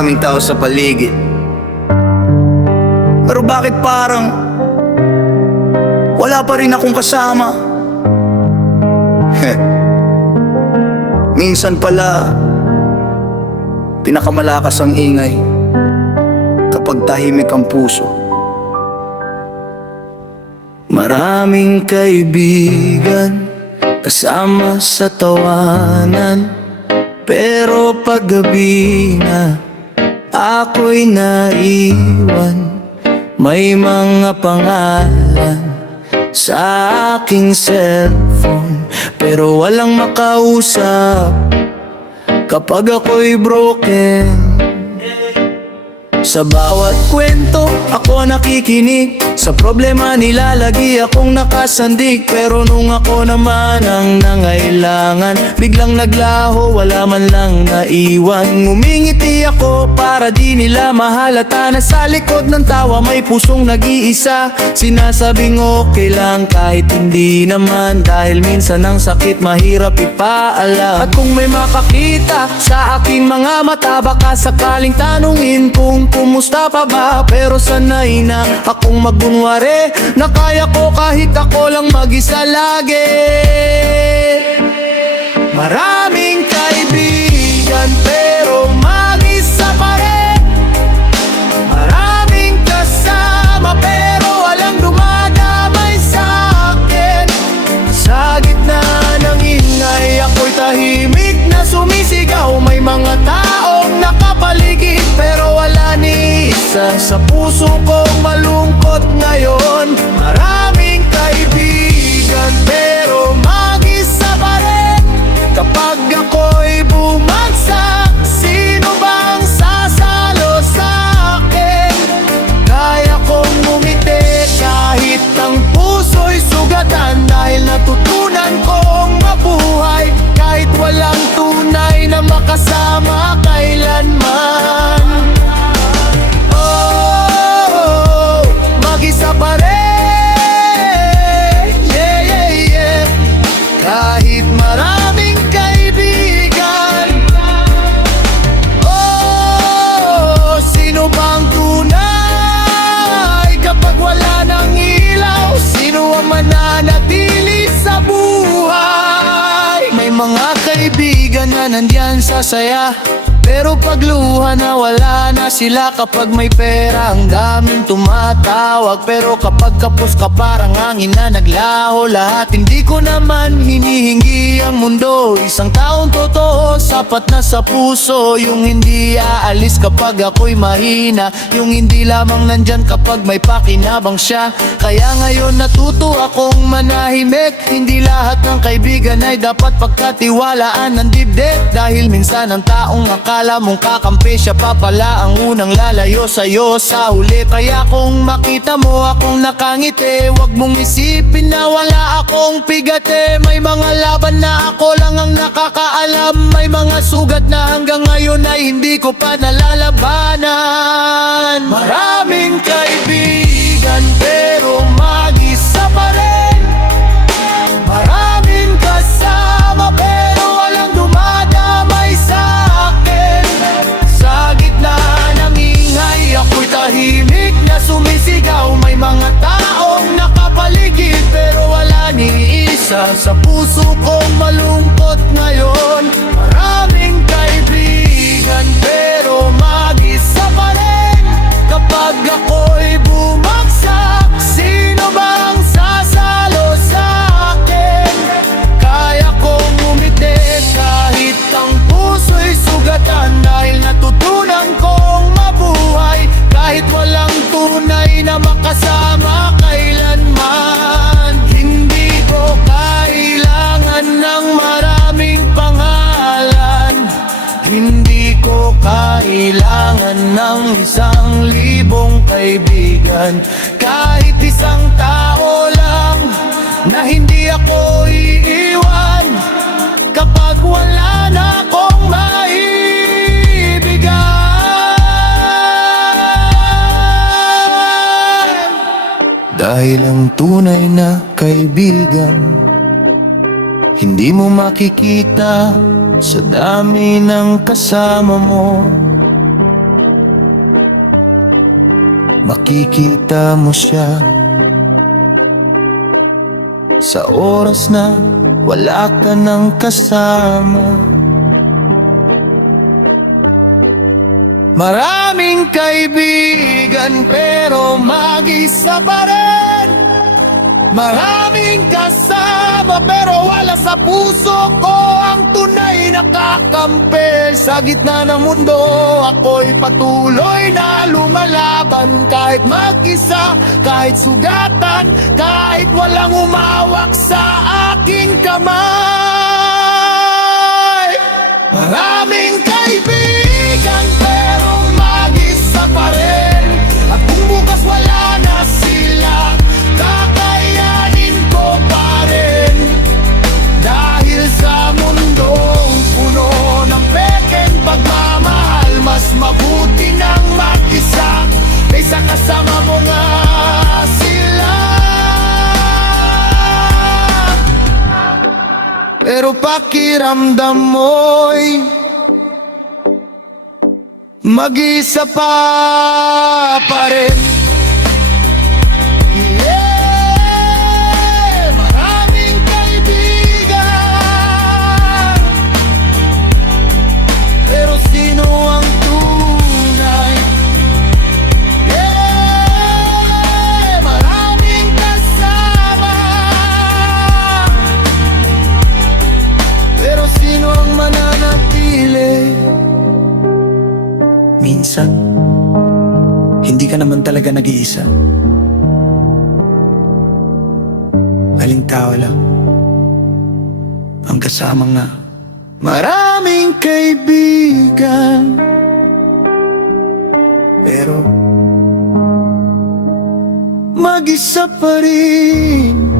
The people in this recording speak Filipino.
maraming tao sa paligid. Pero bakit parang wala pa rin akong kasama? Minsan pala pinakamalakas ang ingay kapag tahimik ang puso. Maraming kaibigan kasama sa tawanan, pero paggabi na ako'y naiwan. May mga pangalan sa aking cellphone, pero walang makausap kapag ako'y broken. Sa bawat kwento ako nakikinig, sa problema nila lagi akong nakasandig. Pero nung ako naman ang nangailangan, biglang naglaho, wala man lang naiwan. Ngumingiti ako para di nila mahalata na sa likod ng tawa may pusong nag-iisa. Sinasabing okay lang kahit hindi naman, dahil minsan ang sakit mahirap ipaalam. At kung may makakita sa aking mga mata, baka sakaling tanungin kung kumusta pa ba. Pero sanay na akong magunwari na kaya ko kahit ako lang mag-isa lagi. Maraming kaibigan pero mag-isa pa rin. Maraming kasama pero walang dumadamay sa akin. Sa gitna ng ingay ako'y tahimik na sumisigaw. May mga taong nakapaligid pero wala ni isa. Sa puso kong malungkot ngayon. Maraming kaibigan pero mag-isa pa rin. Kapag ako'y bumagsak, sino bang sasalo sa akin? Kaya kong ngumiti kahit ang puso'y sugatan, dahil natutunan kong mabuhay kahit walang tunay na makasama kailanman. Oh, mag-isa pa rin, yeah, yeah, yeah. Kahit maraming kaibigan. Oh, sino bang tunay kapag wala ng ilaw? Sino ang mananatili sa buhay? May mga kaibigan na nandyan sa saya, pero pagluha na wala na sila. Kapag may pera ang daming tumatawag, pero kapag kapos ka parang hangin na naglaho lahat. Hindi ko naman hinihingi ang mundo, isang taong totoo sapat na sa puso. Yung hindi aalis kapag ako'y mahina, yung hindi lamang nandyan kapag may pakinabang siya. Kaya ngayon natuto akong manahimik. Hindi lahat ng kaibigan ay dapat pagkatiwalaan ng dibdib, dahil minsan ang taong akala mong kakampi, siya pa pala ang unang lalayo sa'yo sa huli. Kaya kung makita mo akong nakangiti, wag mong isipin na wala akong pigate. May mga laban na ako lang ang nakakaalam, may mga sugat na hanggang ngayon ay hindi ko pa nalalabanan. Maraming kaibigan pero mag-isa pa rin. Maraming kasama pero walang dumadamay sa akin. Sa gitna ng ingay ako'y tahimik na sumisigaw. May mga taong nakapaligid pero wala ni isa. Sa puso kong malungkot ngayon. Maraming kaibigan pero mag-isa pa rin. Kapag ako'y bumagsak, sino bang sasalo sa akin? Kaya kong umiti kahit ang puso'y sugatan, dahil natutunan kong mabuhay kahit walang tunay na makasama kailanman. Hindi ko kailangan ng maraming pangalan, hindi ko kailangan ng 1,000 kaibigan. Kahit isang tao lang na hindi ako iiwan kapag wala na akong maibigay. Dahil ang tunay na kaibigan hindi mo makikita sa dami ng kasama mo. makikita mo siya sa oras na wala ka nang kasama. Maraming kaibigan pero mag-isa pa rin. Maraming kasama pero wala sa puso ko ang tunay na kakampi. Sa gitna ng mundo ako'y patuloy na lumalaban. Kahit mag-isa, kahit sugatan, kahit walang umawak sa aking kamay. Maraming kaibigan pero mag-isa pa rin. At kung bukas wala na sila, kakayanin ko pa rin. Dahil sa mundong puno ng pekeng pagmamahal, mas mabuti nang mag-isa kaysa kasama mo nga sila. Pero pakiramdam mo'y mag-isa pa rin. Yeah, maraming kaibigan, pero sino ang tunay? Yeah, maraming kasama, pero sino ang mananatili? Minsan, hindi ka naman talaga nag-iisa. Aling tao lang ang kasama nga. Maraming kaibigan, pero mag-isa pa rin.